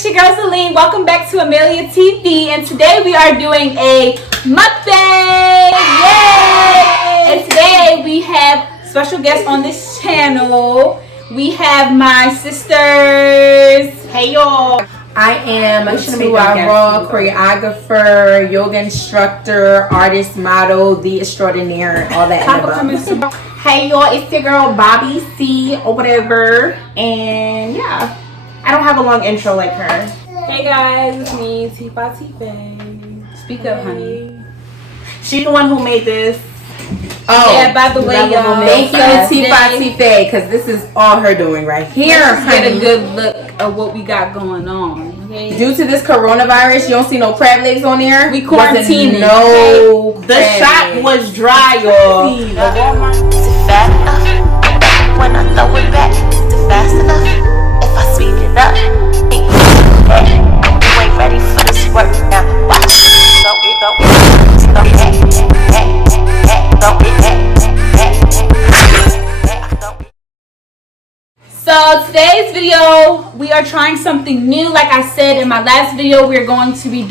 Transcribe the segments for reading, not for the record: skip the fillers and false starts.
it's your girl Celine. Welcome back to Amelia TV, and today we are doing a mukbang. Yay! And today we have special guests on this channel. We have my sisters. Hey y'all. I am a Chihuahua choreographer, yoga instructor, artist, model, the extraordinaire, all that. Hey y'all, it's your girl Bobby C or whatever, and yeah, I don't have a long intro like her. Hey guys, it's me, Tifa Tife. Speak up, honey. She's the one who made this. Oh, yeah, by the way, y'all, thank you, Tifa Tife, because this is all her doing right here. Let's get a good look at what we got going on. Okay? Due to this coronavirus, you don't see no crab legs on there. We quarantining. No, the shot was dry, y'all. Is it fat enough? When I throw it back, is it fast enough? If I speed it up, you ain't ready for this work now. Watch So today's video, we are trying something new. Like I said in my last video, we're going to be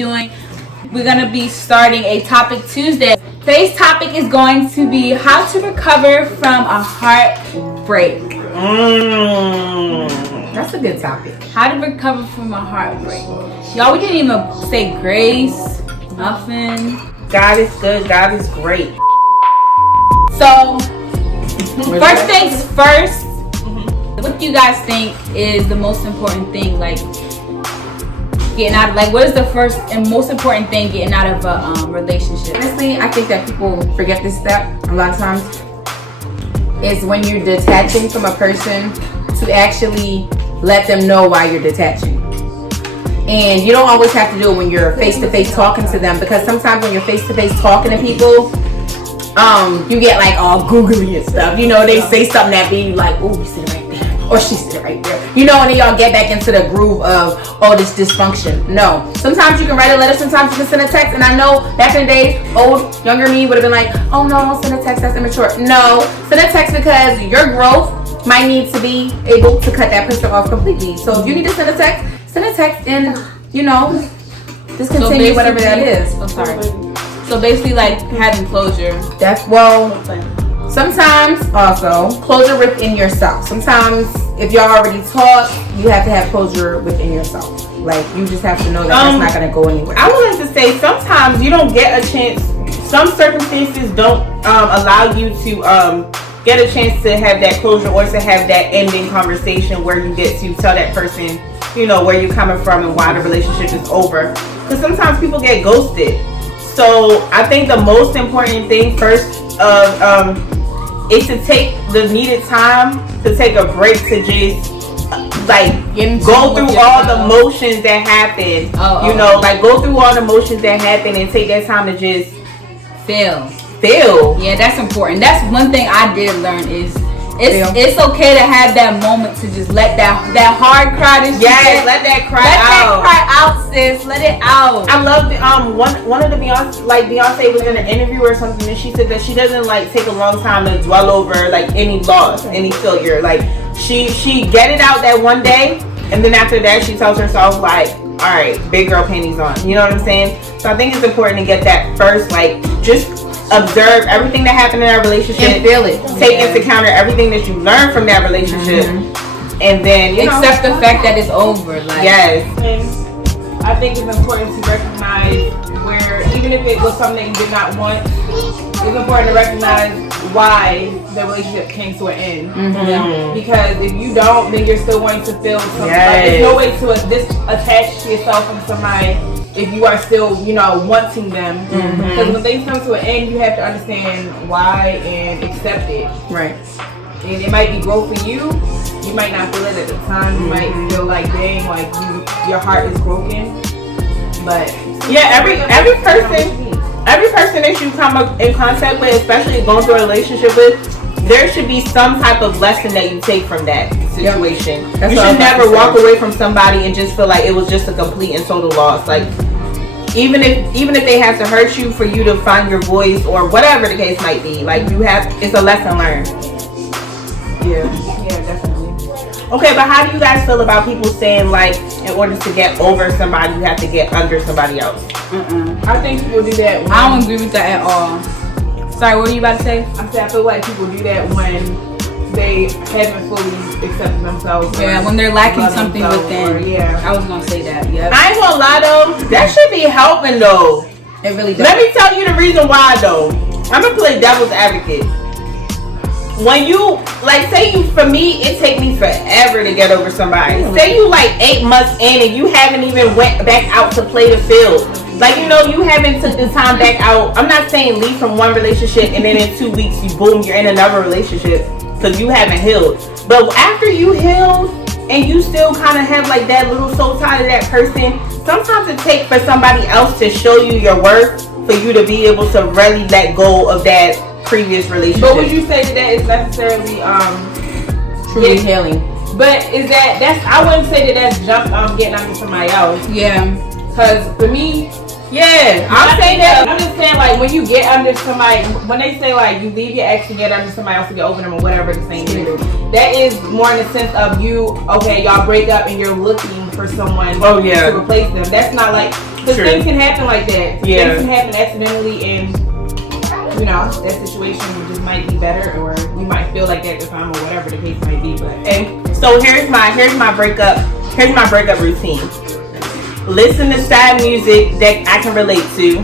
starting a Topic Tuesday. Today's topic is going to be how to recover from a heartbreak. That's a good topic. How to recover from a heartbreak. Y'all, we didn't even say grace, nothing. God is good. God is great. So, first things first, what do you guys think is the most important thing, like getting out of, like, what is the first and most important thing getting out of a relationship? Honestly, I think that people forget this step a lot of times. Is when you're detaching from a person to actually let them know why you're detaching. And you don't always have to do it when you're face-to-face talking to them, because sometimes when you're face-to-face talking to people, you get like all googly and stuff. You know, they say something that be like, oh, you sit right there, or she sit right there. You know, and then y'all get back into the groove of, oh, this dysfunction. No. Sometimes you can write a letter, sometimes you can send a text. And I know back in the days, old, younger me would have been like, oh no, send a text, that's immature. No, send a text because your growth might need to be able to cut that person off completely. So if you need to send a text and, you know, just continue whatever that is. I'm sorry. So basically, like, having closure. That's, well, sometimes also closure within yourself. Sometimes if y'all already talked, you have to have closure within yourself. Like, you just have to know that that's not going to go anywhere. I would like to say sometimes you don't get a chance. Some circumstances don't allow you to get a chance to have that closure or to have that ending conversation where you get to tell that person, you know, where you're coming from and why the relationship is over. Because sometimes people get ghosted. So I think the most important thing first is to take the needed time to take a break, to just like go through all the motions that happen. Like go through all the motions that happen and take that time to just feel. Yeah, that's important. That's one thing I did learn is it's okay to have that moment to just let that hard cry. Let that cry out. Let that cry out, sis. Let it out. I love the one of the Beyonce was in an interview or something, and she said that she doesn't like take a long time to dwell over like any loss, any failure. Like she get it out that one day, and then after that she tells herself like, all right, big girl panties on. You know what I'm saying? So I think it's important to get that first, like, just observe everything that happened in that relationship and feel it. Take into account everything that you learned from that relationship, and then accept the fact that it's over. Like, yes. I think it's important to recognize where, even if it was something you did not want, it's important to recognize why the relationship came to an end. Because if you don't, then you're still going to feel something. Like, there's no way to attach yourself from somebody if you are still, you know, wanting them. Because when things come to an end, you have to understand why and accept it. Right. And it might be growth for you. You might not feel it at the time. You might feel like, dang, like your heart is broken. But yeah, every person that you come in contact with, especially going through a relationship with, there should be some type of lesson that you take from that situation. You should never walk away from somebody and just feel like it was just a complete and total loss. Like, even if they have to hurt you for you to find your voice or whatever the case might be, like, it's a lesson learned. Yeah, definitely. Okay, but how do you guys feel about people saying like, in order to get over somebody, you have to get under somebody else? I think people do that. I don't agree with that at all. Sorry, what were you about to say? I feel like people do that when they haven't fully accepted themselves. Yeah, when they're lacking something within. Yeah. I was gonna say that. Yeah. I ain't gonna lie though, that should be helping though. It really does. Let me tell you the reason why though. I'm gonna play devil's advocate. When you, like, say you, for me, it take me forever to get over somebody. Say you like 8 months in and you haven't even went back out to play the field. Like, you know, you haven't took the time back out. I'm not saying leave from one relationship and then in 2 weeks you boom, you're in another relationship because you haven't healed. But after you heal and you still kind of have like that little soul tie to that person, sometimes it takes for somebody else to show you your worth for you to be able to really let go of that previous relationship. But would you say that is necessarily Truly healing. But that's I wouldn't say that's just getting under somebody else. Yeah. Because for me, yeah, I'm saying that. I'm just saying, like, when you get under somebody, when they say like you leave your ex and get under somebody else to get over them or whatever the same thing, that is more in the sense of you. Okay, y'all break up and you're looking for someone to replace them. That's not like, because things can happen like that. Yeah, things can happen accidentally and. You know, that situation just might be better, or you might feel like that at the time, or whatever the case might be. But and so here's my breakup routine. Listen to sad music that I can relate to.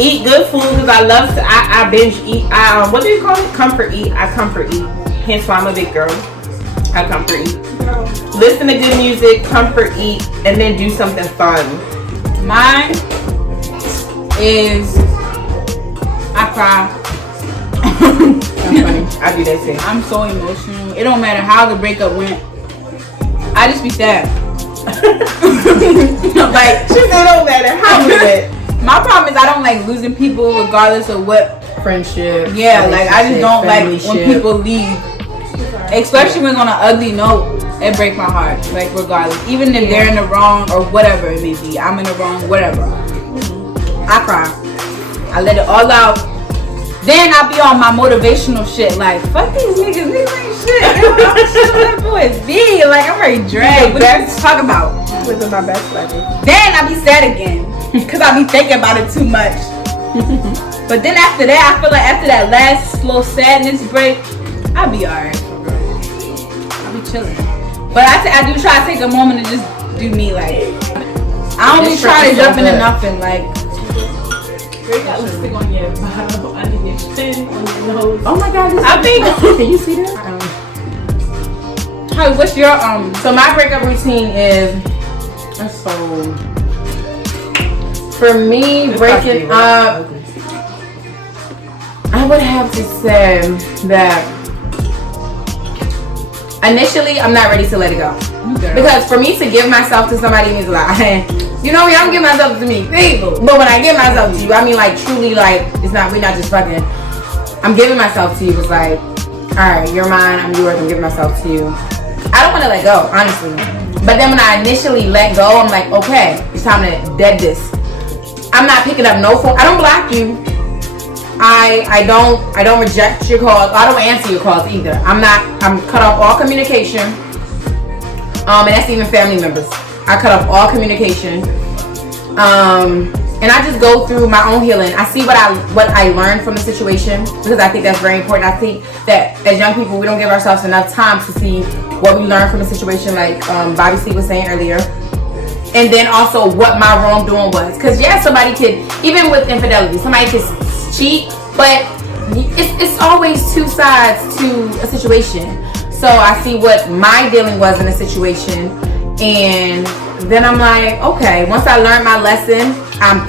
Eat good food because I love to. I binge eat. What do you call it? Comfort eat. I comfort eat. Hence why I'm a big girl. I comfort eat. Listen to good music, comfort eat, and then do something fun. Mine is. I cry. That's funny. I do that too. I'm so emotional. It don't matter how the breakup went. I just be sad. Like, she said, don't matter how it went. My problem is I don't like losing people regardless of what Friendship. Yeah, like I just don't like when people leave. Especially when it's on an ugly note. It breaks my heart. Like regardless. Even if they're in the wrong or whatever it may be. I'm in the wrong, whatever. I cry. I let it all out. Then I be on my motivational shit like, fuck these niggas ain't shit. That boy be like, I'm ready to drag. What you talk about? This is my best friend. Then I be sad again. Cause I be thinking about it too much. But then after that, I feel like after that last slow sadness break, I'll be alright. I'll be chilling. But I do try to take a moment to just do me like. I don't be trying to jump into nothing like. You got lipstick on your bottom, under your chin, on your nose. Oh my god, I think. Can you see that? Hi, what's your So my breakup routine is so for me breaking up. I would have to say that initially I'm not ready to let it go. Because for me to give myself to somebody means a lot. You know me, I'm giving myself to me, people. But when I give myself to you, I mean like truly like we're not just fucking. I'm giving myself to you. It's like, alright, you're mine, I'm yours, I'm giving myself to you. I don't want to let go, honestly. But then when I initially let go, I'm like, okay, it's time to dead this. I'm not picking up no phone. I don't block you. I don't reject your calls. I don't answer your calls either. I'm cut off all communication. And that's even family members. I cut off all communication. And I just go through my own healing. I see what I learned from the situation because I think that's very important. I think that as young people, we don't give ourselves enough time to see what we learned from the situation, like Bobby C was saying earlier. And then also what my wrongdoing was. Because yeah, somebody could, even with infidelity, somebody could cheat, but it's always two sides to a situation. So I see what my dealing was in a situation, and then I'm like, okay, once I learned my lesson, I'm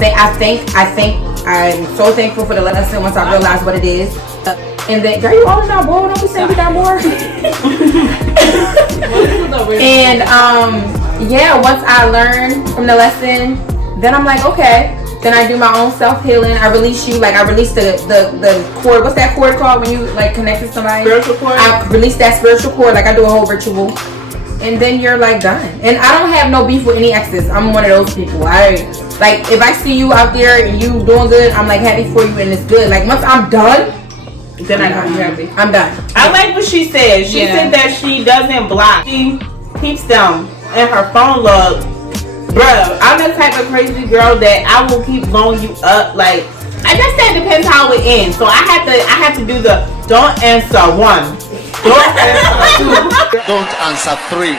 so thankful for the lesson once I realized what it is. And then, girl, you all in our bowl, don't be saying we got more. And yeah, once I learned from the lesson, then I'm like, okay. Then I do my own self-healing. I release you, like I release the cord. What's that cord called when you like connect to somebody? Spiritual cord. I release that spiritual cord, like I do a whole ritual. And then you're like done. And I don't have no beef with any exes. I'm one of those people. I like if I see you out there and you doing good, I'm like happy for you and it's good. Like once I'm done, Then I know you're happy. I'm done. I like what she said. She said that she doesn't block. She keeps them in her phone log. Bruh, I'm the type of crazy girl that I will keep blowing you up. Like, I just said it depends how it ends. So I have to do the don't answer 1. Don't answer 2. Don't answer 3.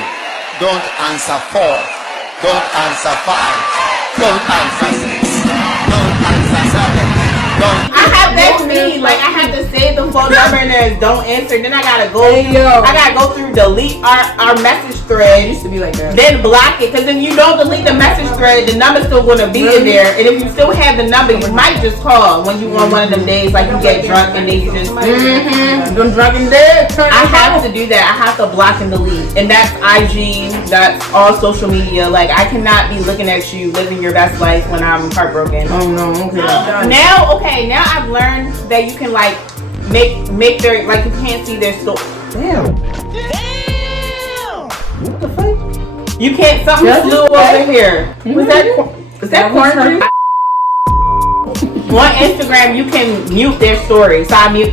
Don't answer 4. Don't answer 5. Don't answer 6. Don't answer 7. Don't. I have that me. Like, I have to save the phone number and there's don't answer. Then I gotta go. I gotta go through delete our message thread. It used to be like that. Then block it, because if you don't delete the message thread, the number's still gonna be in there. And if you still have the number, you might just call when you on one of them days, like you get drunk and then you just Them drunken dead. I have to do that. I have to block and delete. And that's IG, that's all social media. Like, I cannot be looking at you living your best life when I'm heartbroken. Oh no, okay. Now I've learned that you can like make their, like, you can't see their story. Damn. What the fuck? You can't, something flew over here. Was that corn? On Instagram, you can mute their story. So you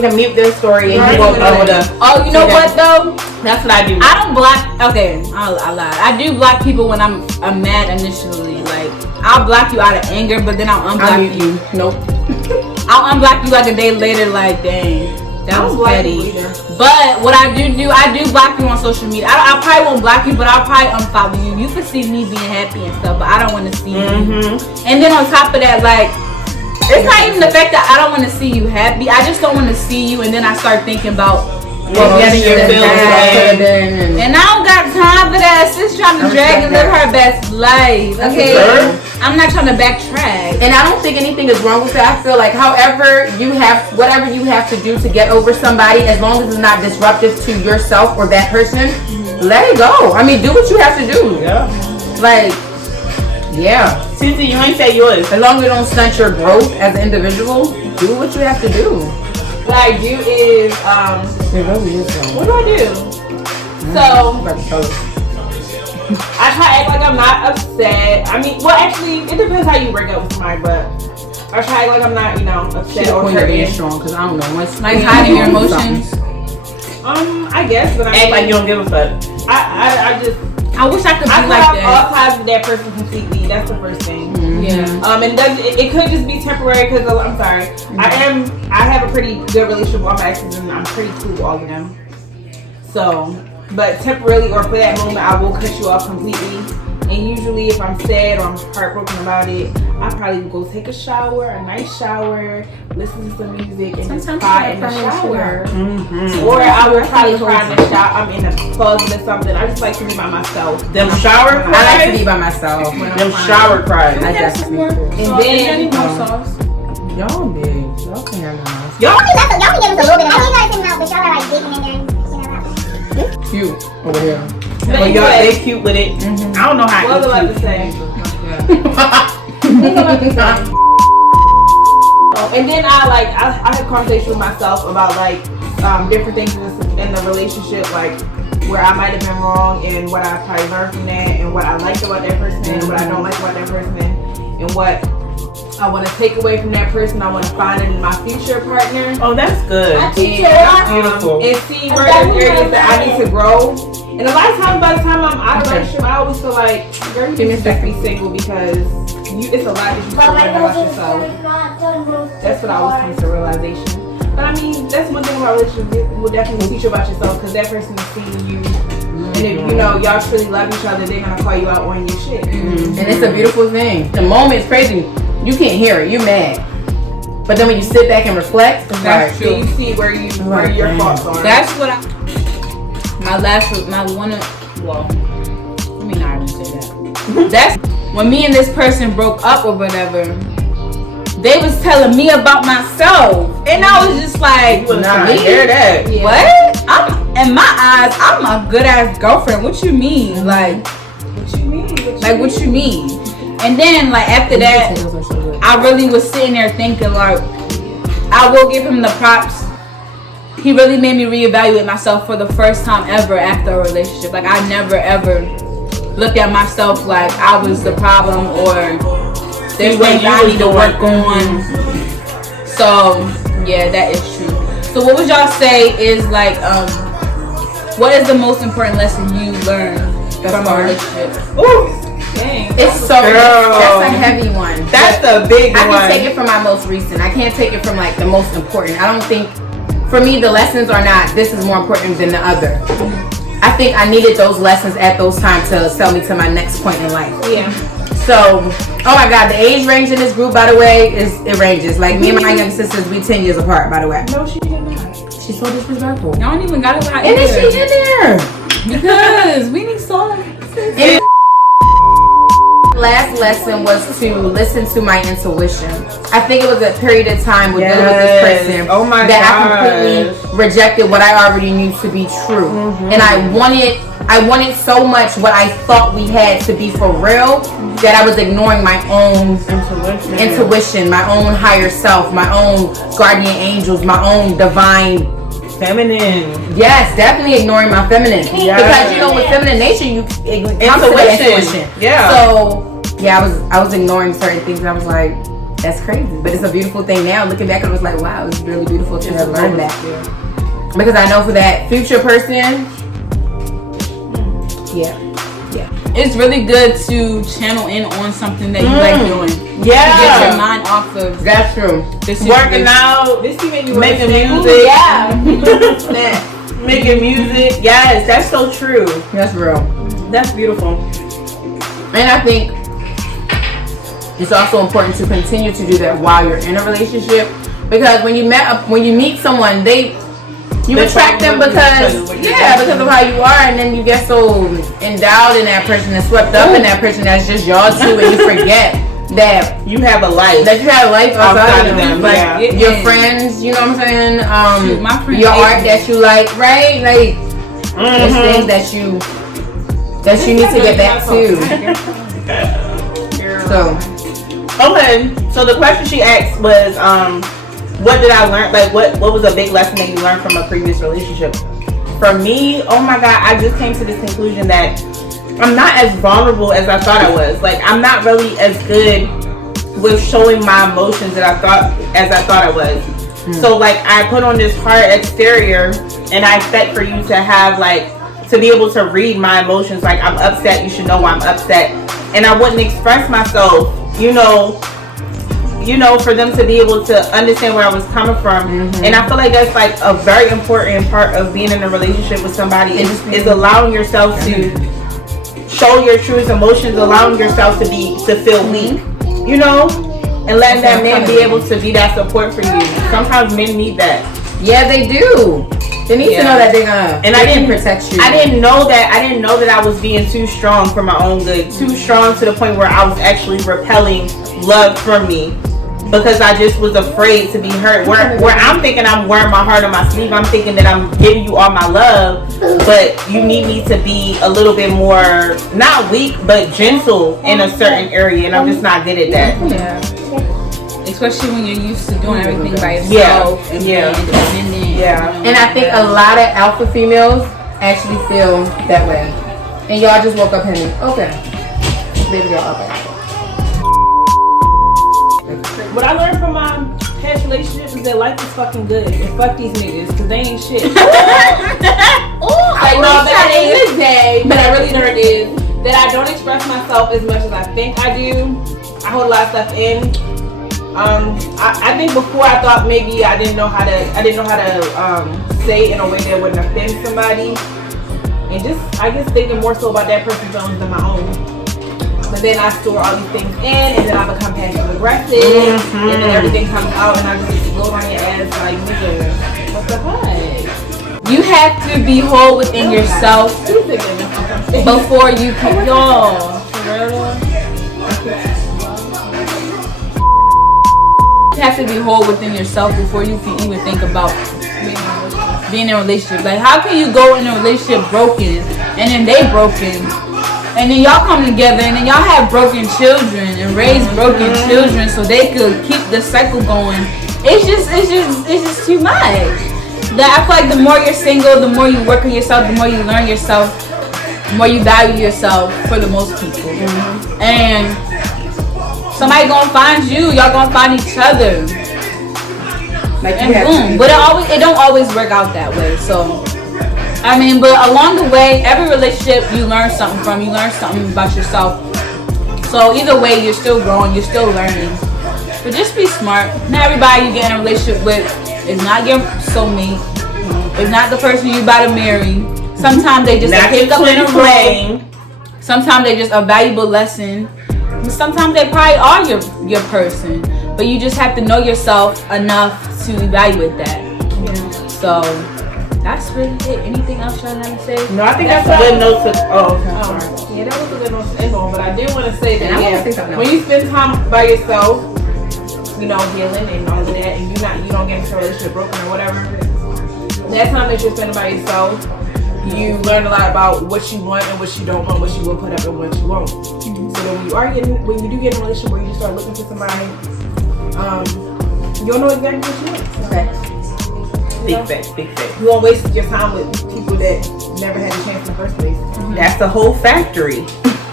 can mute their story and you won't be able to. Oh, you know what though? That's what I do. I don't block. Okay, I lied. I do block people when I'm mad initially. Like, I'll block you out of anger, but then I'll unblock you. Nope. I'll unblock you like a day later. Like, dang, that was petty. But what I do block you on social media. I probably won't block you, but I'll probably unfollow you. You can see me being happy and stuff, but I don't want to see you. And then on top of that, like, it's not even the fact that I don't want to see you happy. I just don't want to see you, and then I start thinking about getting your feelings. And I don't got time for that. Sis trying to drag and live her best life. Okay, I'm not trying to backtrack. And I don't think anything is wrong with that. I feel like whatever you have to do to get over somebody, as long as it's not disruptive to yourself or that person, let it go. I mean, do what you have to do. Yeah. Like, yeah. Susie, you ain't say yours. As long as it don't stunt your growth as an individual, do what you have to do. What I do is, what do I do? So, I try to act like I'm not upset. I mean, well, actually, it depends how you break up with somebody, but I try to act like I'm not, upset or hurting. Strong, because I don't know. Like hiding your emotions. I guess, but Act like you don't give a fuck. I wish I could be like that. All ties with that person completely. That's the first thing. Yeah. And it could just be temporary because I'm sorry. I have a pretty good relationship with all my exes and I'm pretty cool with all of them. So, but temporarily or for that moment, I will cut you off completely. And usually, if I'm sad or I'm heartbroken about it, I probably will go take a shower, a nice shower, listen to some music, and just cry in the shower. Or I will probably cry in the shower. I'm in a closet or something. I just like to be by myself. Them shower cries. I like to be by myself. Them shower cries. I definitely do. And then sauce. Y'all big. Y'all can have nice. Y'all can give us a little bit. I think I think but y'all are like dipping in there. Cute over here. Well, y'all, they cute with it. I don't know how. What was I about to say? And then I have conversations with myself about like different things in the relationship, like where I might have been wrong and what I probably learned from that, and what I liked about that person and what I don't like about that person, and what I want to take away from that person. I want to find it in my future partner. Oh, that's good. And, Beautiful. And see where there's areas that I need to grow. And a lot of times, by the time I'm out of a relationship, I always feel like, girl, you need to just be single because it's a lot that you can learn about yourself. That's what I always come to realization. But I mean, that's one thing about relationships. It will definitely teach you about yourself because that person is seeing you. And if y'all truly love each other, they're gonna call you out on your shit. And it's a beautiful thing. The moment's crazy. You can't hear it. You're mad. But then when you sit back and reflect, that's true. You see where your faults are. That's what let me not even say that. That's when me and this person broke up or whatever. They was telling me about myself, and I was just like, I hear that. What? I'm in my eyes, I'm a good ass girlfriend. What you mean? Like, what you mean? What you mean? And then, like, after that, I really was sitting there thinking, like, I will give him the props. He really made me reevaluate myself for the first time ever after a relationship. Like, I never ever looked at myself like I was the problem or there's things I need to work on. So, yeah, that is true. So what would y'all say is like what is the most important lesson you learned from a relationship? Ooh. Dang. It's so that's a heavy one. That's the big one. I can take it from my most recent. I can't take it from like the most important. I don't think, for me, the lessons are not this is more important than the other. I think I needed those lessons at those times to sell me to my next point in life. Yeah. So, oh my God, the age range in this group, by the way, it ranges. Like me and my younger sisters, we 10 years apart, by the way. No, she did not. She's so disrespectful. Y'all don't even got it out And is she in there? because we need songs. And last lesson was to listen to my intuition. I think it was a period of time with dealing with this person that I completely rejected what I already knew to be true, and I wanted so much what I thought we had to be for real that I was ignoring my own intuition, my own higher self, my own guardian angels, my own divine feminine. Yes, definitely ignoring my feminine. Because you know, with feminine nature, you intuition. Yeah. So yeah, I was ignoring certain things, and I was like, that's crazy. But it's a beautiful thing now. Looking back, I was like, wow, it's really beautiful to have learned that. Because I know for that future person, It's really good to channel in on something that you like doing. Yeah. To get your mind off of that's true. Working out, making music. Yeah. Making music. Yes, that's so true. That's real. That's beautiful. And I think it's also important to continue to do that while you're in a relationship, because when you meet someone, you attract them because of how you are, and then you get so endowed in that person and swept up in that person that's just y'all two, and you forget that you have a life. That you have a life outside of them. Like your friends, you know what I'm saying? Shoot, my friend your art that you like, right? Like there's things that you need to get back to. So okay, so the question she asked was, what did I learn? Like, what was a big lesson that you learned from a previous relationship? For me, oh my God, I just came to this conclusion that I'm not as vulnerable as I thought I was. Like, I'm not really as good with showing my emotions as I thought I was. So, like, I put on this hard exterior, and I expect for you to have, like, to be able to read my emotions. Like, I'm upset, you should know why I'm upset. And I wouldn't express myself, you know, for them to be able to understand where I was coming from. And I feel like that's like a very important part of being in a relationship with somebody is allowing yourself to show your truest emotions, allowing yourself to feel weak, you know, and letting that man be able to be that support for you. Sometimes men need that. Yeah, they do. They need to know that they can protect you. I didn't know that I was being too strong for my own good, too strong to the point where I was actually repelling love from me. Because I just was afraid to be hurt. Where I'm thinking I'm wearing my heart on my sleeve, I'm thinking that I'm giving you all my love, but you need me to be a little bit more, not weak, but gentle in a certain area, and I'm just not good at that. Yeah. Especially when you're used to doing everything by yourself and being independent. Yeah. And I think a lot of alpha females actually feel that way. And y'all just woke up and okay, baby girl, okay. What I learned from my past relationships is that life is fucking good. And fuck these niggas, because they ain't shit. But I really learned is that I don't express myself as much as I think I do. I hold a lot of stuff in. I think before I thought maybe I didn't know how to say it in a way that wouldn't offend somebody. And I just thinking more so about that person's feelings than my own. But then I store all these things in, and then I become passive aggressive, and then everything comes out, and I just explode on your ass like, nigga, what the heck? You have to be whole within yourself before you can go. You have to be whole within yourself before you can even think about being in a relationship. Like, how can you go in a relationship broken, and then they broken? And then y'all come together and then y'all have broken children and raise broken children so they could keep the cycle going. It's just too much. That I feel like the more you're single, the more you work on yourself, the more you learn yourself, the more you value yourself for the most people. And somebody gonna find you, y'all gonna find each other. Like you and have boom. to. But it don't always work out that way. So I mean, but along the way, every relationship you learn something from. You learn something about yourself. So either way, you're still growing. You're still learning. But just be smart. Not everybody you get in a relationship with is not your soulmate. It's not the person you about to marry. Sometimes they just a hiccup in a row. Sometimes they just a valuable lesson. Sometimes they probably are your person. But you just have to know yourself enough to evaluate that. Yeah. So that's really it. Anything else y'all have to say? No, I think that's a good note to. Oh, okay. Yeah, that was a good note to end on. But I did want to say that when you spend time by yourself, you know, healing and all of that, and you don't get into a relationship broken or whatever. That time that you're spending by yourself, you learn a lot about what you want and what you don't want, what you will put up and what you won't. So then when you do get in a relationship where you start looking for somebody, you'll know exactly what you want. Okay. Big facts. You won't waste your time with people that never had a chance in the first place. That's the whole factory.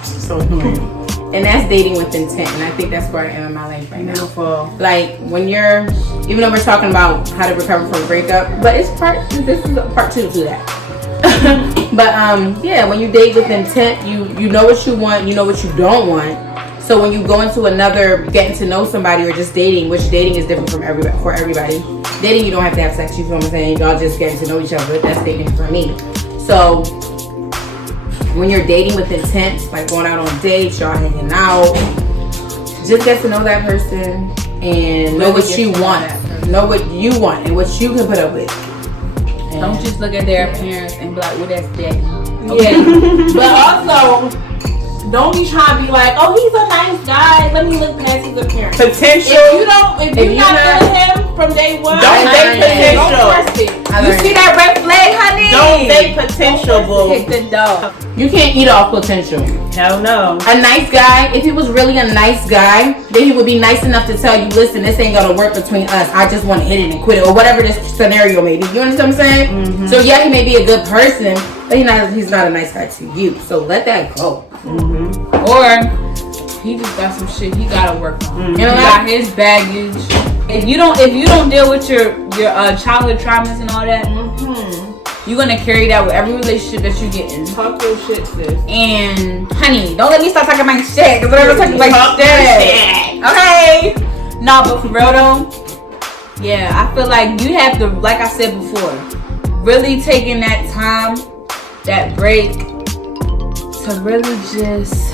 So annoying. And that's dating with intent, and I think that's where I am in my life right now. Beautiful. Like when you're, even though we're talking about how to recover from a breakup, but this is part 2 to that. But yeah, when you date with intent, you know what you want, you know what you don't want. So when you go into another getting to know somebody or just dating, which dating is different from everybody. Dating, you don't have to have sex. You feel what I'm saying? Y'all just getting to know each other. That's dating for me. So when you're dating with intent, like going out on dates, y'all hanging out, just get to know that person and know what you want, know what you want and what you can put up with. And don't just look at their appearance and be like, well, that's daddy. Okay. But also, don't be trying to be like, oh, he's a nice guy. Let me look past his appearance. Potential. If you're not feeling him from day one, don't date potential. Don't trust it. You see that red flag, honey? Don't date potential, boo. Kick the dog. You can't eat off potential. Hell no. A nice guy, if he was really a nice guy, then he would be nice enough to tell you, listen, this ain't gonna work between us. I just want to hit it and quit it, or whatever this scenario may be. You understand what I'm saying? Mm-hmm. So yeah, he may be a good person, but he's not a nice guy to you. So let that go. Mm-hmm. Or he just got some shit he gotta work on. Mm-hmm. He got his baggage. If you don't deal with your childhood traumas and all that, you're gonna carry that with every relationship that you get in. Talk your shit, sis. And honey, don't let me start talking my shit, because I'm talking like shit. Okay. No, but for real though, yeah, I feel like you have to, like I said before, really taking that time, that break, to really just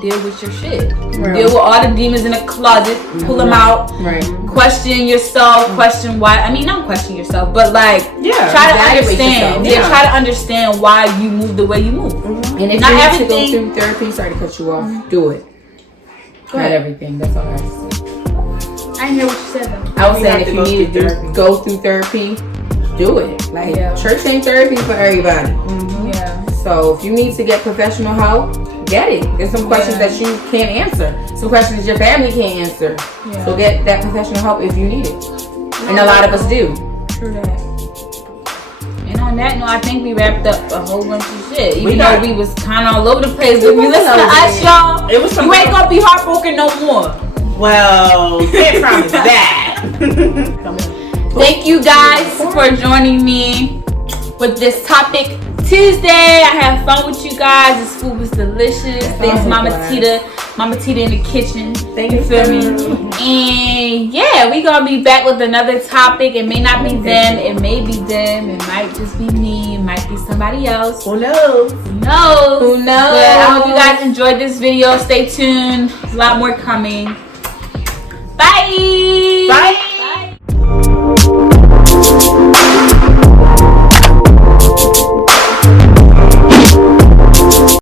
deal with your shit. Right. Deal with all the demons in the closet, pull them out. Right. Question yourself, question why. I mean, not question yourself, but like, try to understand. Try to understand why you move the way you move. And if not you need everything, to go through therapy, sorry to cut you off, do it. Not everything. That's all I have to say. I didn't hear what you said though. I was saying if you need to go through therapy, do it. Like church ain't therapy for everybody. Yeah. So if you need to get professional help, get it. There's some questions that you can't answer. Some questions your family can't answer. Yeah. So get that professional help if you need it. And a lot of us do. True that. And on that note, I think we wrapped up a whole bunch of shit. Even though we was kind of all over the place. If you listen to us, y'all, you ain't gonna be heartbroken no more. Well, can't promise that. Thank you guys for joining me with this topic Tuesday. I had fun with you guys. This food was delicious. Thanks, Mama Tita in the kitchen. Thank you, feel me? And yeah, we gonna be back with another topic. It may not be them. It may be them. It might just be me. It might be somebody else. Who knows? Who knows? But I hope you guys enjoyed this video. Stay tuned. There's a lot more coming. Bye. Bye.